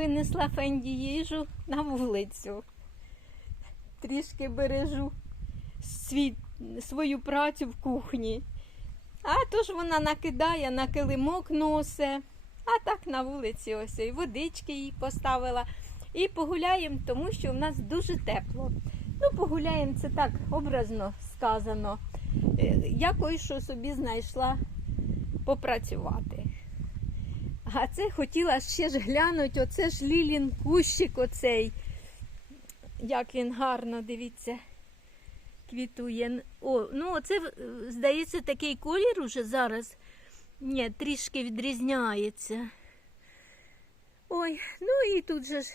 винесла Фенді їжу на вулицю. Трішки бережу свій, свою працю в кухні. А то ж вона накидає, на килимок носе. А так на вулиці ось і водички їй поставила. І погуляємо, тому що в нас дуже тепло. Ну, погуляємо, це так образно сказано. Е, Я кое-що собі знайшла попрацювати. А це хотіла ще ж глянути, оце ж Лілін кущик оцей. Як він гарно, дивіться, квітує. О, ну оце, здається, такий колір уже зараз. Ні, трішки відрізняється. Ой, ну і тут же ж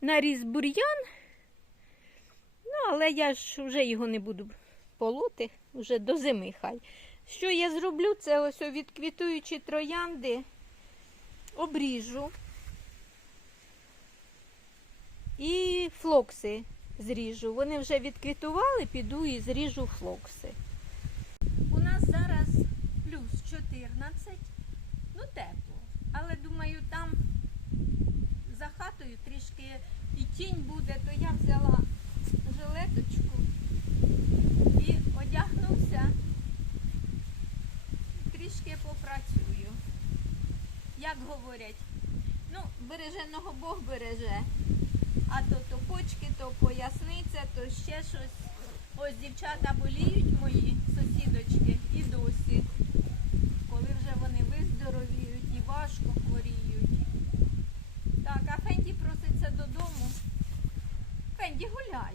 наріс бур'ян. Ну, але я ж вже його не буду полоти, вже до зими хай. Що я зроблю, це ось відквітуючі троянди обріжу і флокси зріжу. Вони вже відквітували, піду і зріжу флокси. У нас зараз плюс 14, ну тепло. Але думаю, там за хатою трішки і тінь буде, то я взяла жилеточку і одягнуся трішки попрацюю. Як говорять, ну, береженого Бог береже. А то то почки, то поясниця, то ще щось. Ось дівчата боліють мої сусідочки і досі. Коли вже вони виздоровіють і важко хворіють. Так, а Фенді проситься додому. Фенді, гуляй.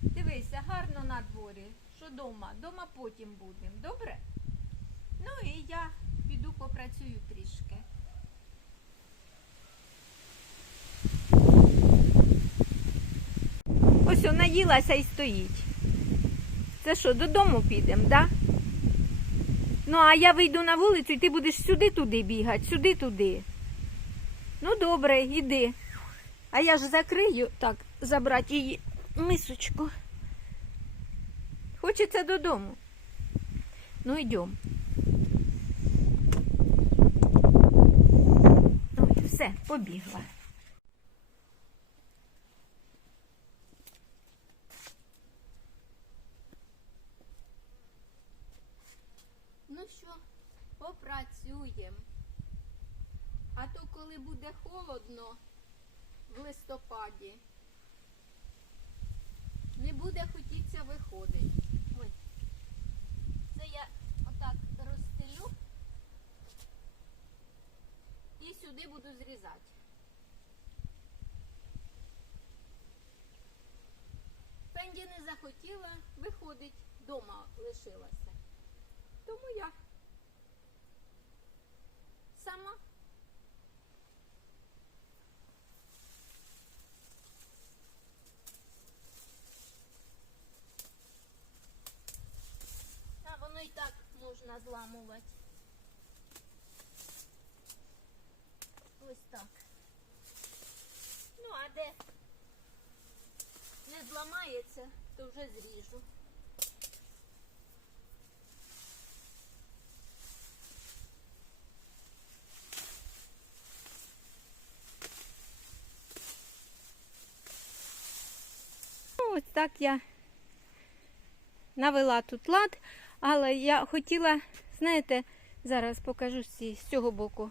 Дивися, гарно на дворі. Що дома? Дома потім будемо. Добре? Ну і я піду попрацюю трішки. Ось вона їлася і стоїть. Це що, додому підемо, да? Ну, а я вийду на вулицю і ти будеш сюди-туди бігати, сюди-туди. Ну, добре, іди. А я ж закрию так, забрати її мисочку. Хочеться додому. Ну, йдемо. Ой, все, побігла. Що, попрацюємо. А то коли буде холодно в листопаді, не буде хотіться виходити. Ой. Це я отак розстелю і сюди буду зрізати. Фенді не захотіла, виходить, дома лишилася. Тому я сама. А воно і так можна зламувати. Ось так. Ну, а де не зламається, то вже зріжу. Ну, ось так я навела тут лад, але я хотіла, знаєте, зараз покажу з цього боку.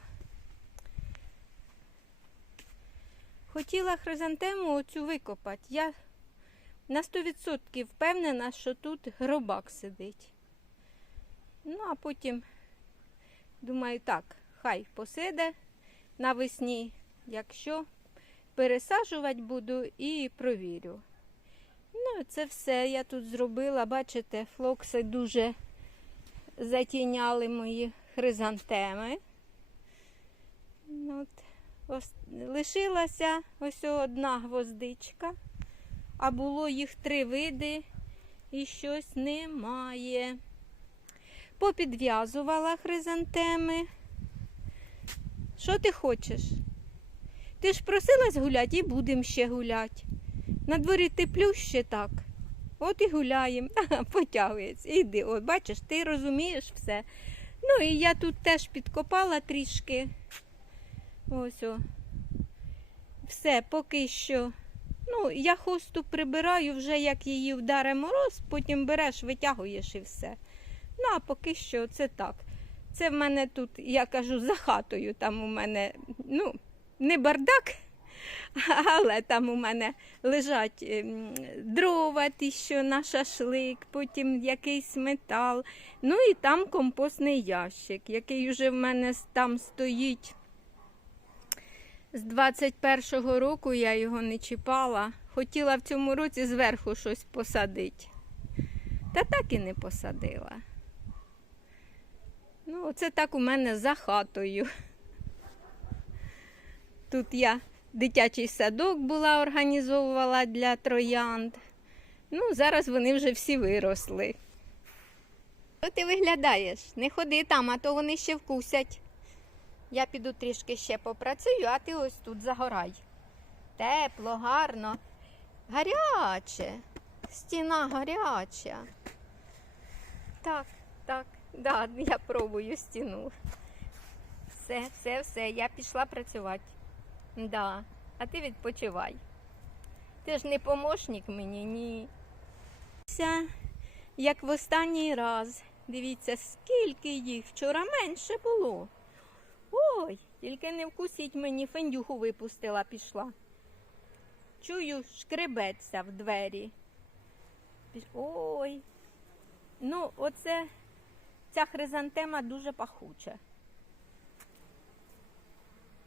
Хотіла хризантему оцю викопати. Я на 100% впевнена, що тут гробак сидить. Ну, а потім думаю, так, хай посиде навесні, якщо пересаджувати буду і провірю. Ну, це все я тут зробила. Бачите, флокси дуже затіняли мої хризантеми. Ну, От, лишилася ось одна гвоздичка, а було їх три види і щось немає. Попідв'язувала хризантеми. Що ти хочеш? Ти ж просилась гуляти і будемо ще гуляти. На дворі теплюще так. От і гуляємо, потягується. Іди, от бачиш, ти розумієш все. Ну і я тут теж підкопала трішки. Ось о. Все, поки що. Ну, я хосту прибираю вже, як її вдаре мороз, потім береш, витягуєш і все. Ну, а поки що це так. Це в мене тут, я кажу, за хатою. Там у мене, ну, не бардак, але там у мене лежать ем, дрова, ті, що на шашлик, потім якийсь метал. Ну і там компостний ящик, який вже в мене там стоїть. З 21-го року я його не чіпала. Хотіла в цьому році зверху щось посадити. Та так і не посадила. Ну, оце так у мене за хатою. Тут я дитячий садок була, організовувала для троянд. Ну, зараз вони вже всі виросли. Що ти виглядаєш? Не ходи там, а то вони ще вкусять. Я піду трішки ще попрацюю, а ти ось тут загорай. Тепло, гарно. Гаряче. Стіна гаряча. Так, так, да, я пробую стіну. Все, все, все, я пішла працювати. Да. А ти відпочивай. Ти ж не помощник мені, ні. Як в останній раз. Дивіться, скільки їх. Вчора менше було. Ой, тільки не вкусіть мені, фендюху випустила, пішла. Чую, шкребеться в двері. Ой. Ну, оце ця хризантема дуже пахуча.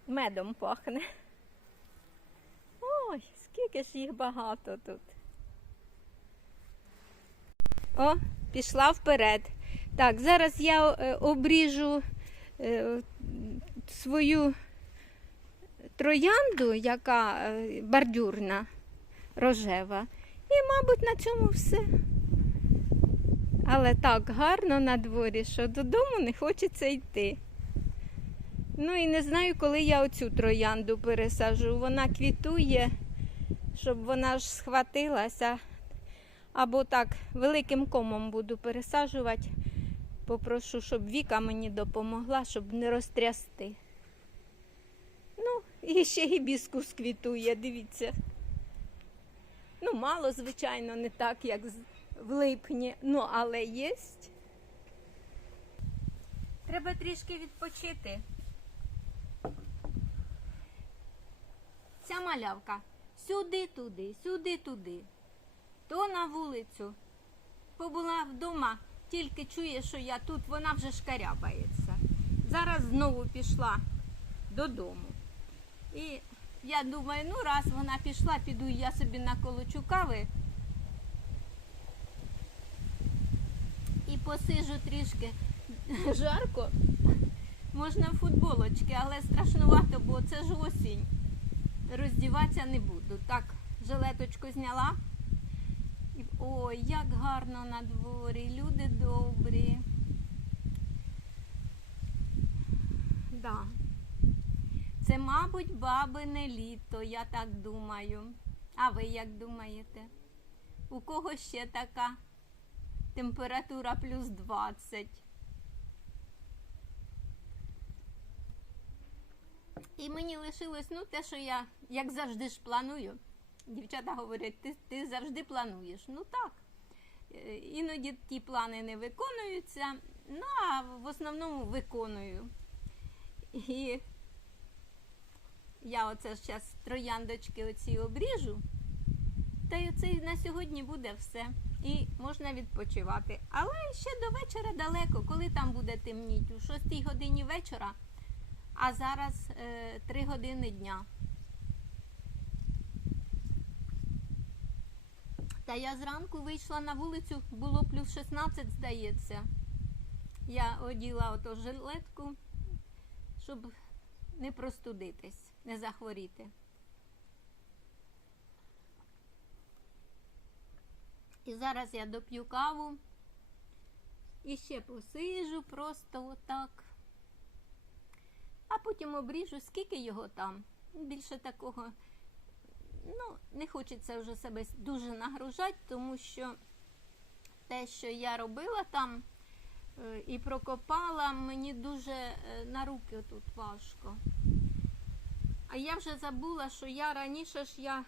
Медом пахне. Ой, скільки ж їх багато тут. О, пішла вперед. Так, зараз я е, обріжу е, свою троянду, яка е, бордюрна, рожева. І, мабуть, на цьому все. Але так гарно на дворі, що додому не хочеться йти. Ну і не знаю, коли я оцю троянду пересажу. Вона квітує, щоб вона ж схватилася. Або так, великим комом буду пересаджувати. Попрошу, щоб Віка мені допомогла, щоб не розтрясти. Ну, і ще гібіскус квітує, дивіться. Ну, мало, звичайно, не так, як в липні, ну, але є. Треба трішки відпочити. Ця малявка сюди-туди, сюди-туди. То на вулицю. Побула вдома, тільки чує, що я тут, вона вже шкарябається. Зараз знову пішла додому. І я думаю, ну раз вона пішла, піду я собі наколочу кави. І посижу трішки жарко. Можна в футболочки, але страшнувато, бо це ж осінь. Роздіватися не буду. Так, жилеточку зняла. Ой, як гарно на дворі, люди добрі. Да. Це, мабуть, бабине літо, я так думаю. А ви як думаєте? У кого ще така температура плюс 20? І мені лишилось, ну, те, що я, як завжди ж планую. Дівчата говорять, ти, ти завжди плануєш. Ну так. Е, Іноді ті плани не виконуються, ну а в основному виконую. І я оце зараз трояндочки оці обріжу. Та й оце на сьогодні буде все. І можна відпочивати. Але ще до вечора далеко, коли там буде темніть, у 6 годині вечора, а зараз е, 3 години дня. Та я зранку вийшла на вулицю, було плюс 16, здається. Я оділа ото жилетку, щоб не простудитись, не захворіти. І зараз я доп'ю каву і ще посижу просто отак. А потім обріжу, скільки його там. Більше такого ну, не хочеться вже себе дуже нагружати, тому що те, що я робила там е, і прокопала, мені дуже е, на руки тут важко. А я вже забула, що я раніше ж я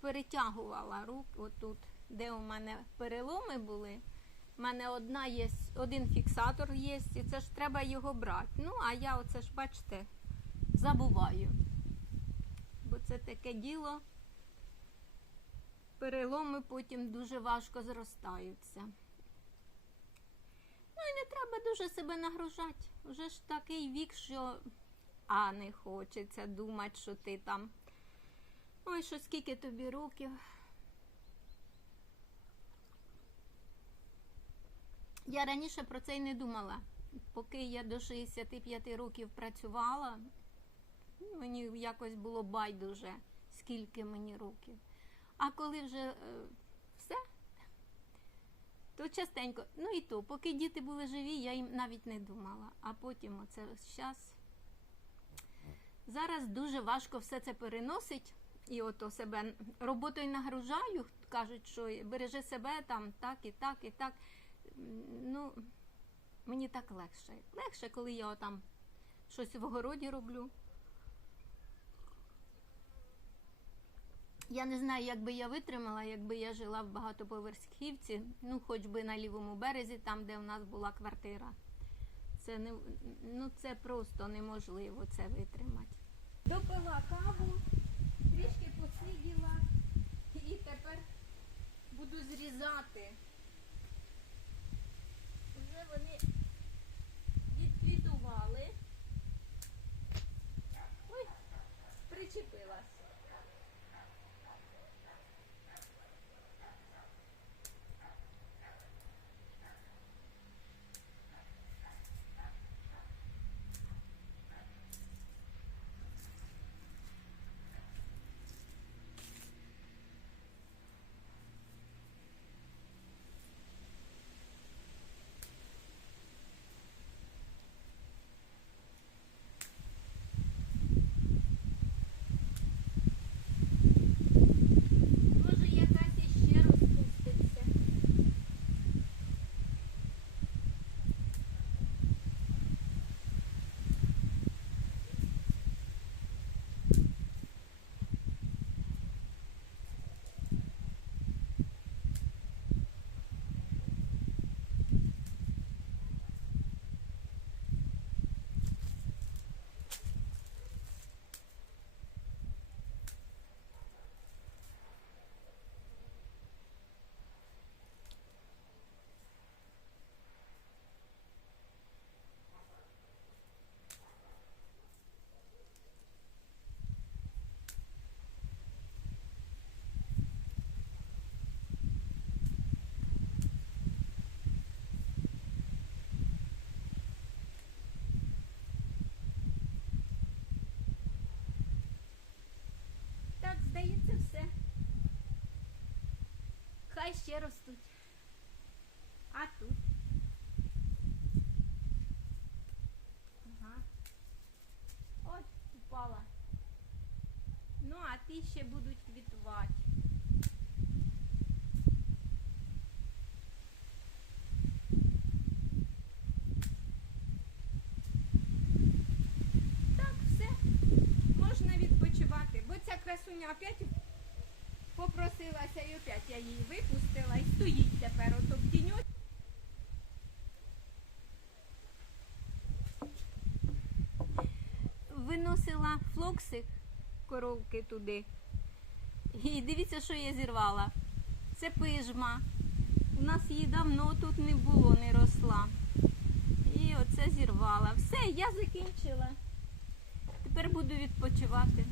перетягувала рук отут, де у мене переломи були. У мене одна є, один фіксатор є, і це ж треба його брати. Ну, а я оце ж, бачите, забуваю. Бо це таке діло. Переломи потім дуже важко зростаються. Ну і не треба дуже себе нагружати. Уже ж такий вік, що а не хочеться думати, що ти там. Ой, що скільки тобі років. Я раніше про це й не думала. Поки я до 65 років працювала, мені якось було байдуже, скільки мені років. А коли вже е, все, то частенько, ну і то, поки діти були живі, я їм навіть не думала. А потім оце час. Зараз дуже важко все це переносить. І ото себе роботою нагружаю, кажуть, що бережи себе там так і так, і так. Ну, мені так легше. Легше, коли я там щось в огороді роблю. Я не знаю, як би я витримала, якби я жила в багатоповерхівці, ну, хоч би на лівому березі, там, де в нас була квартира. Це не ну це просто неможливо це витримати. Допила каву, трішки посиділа і тепер буду зрізати. Вже вони відквітували. Ой, причепилась. Може якась іще розпуститься. Так, здається, все. Хай ще ростуть. А тут. Ага. Ой, упала. Ну, а ті ще будуть квітувати. Так, все. Можна відпочивати. Бо ця красуня опять попросилася і опять я її випустила і стоїть тепер ото в тіньо. Виносила флокси коровки туди. І дивіться, що я зірвала. Це пижма. У нас її давно тут не було, не росла. І оце зірвала. Все, я закінчила. Тепер буду відпочивати.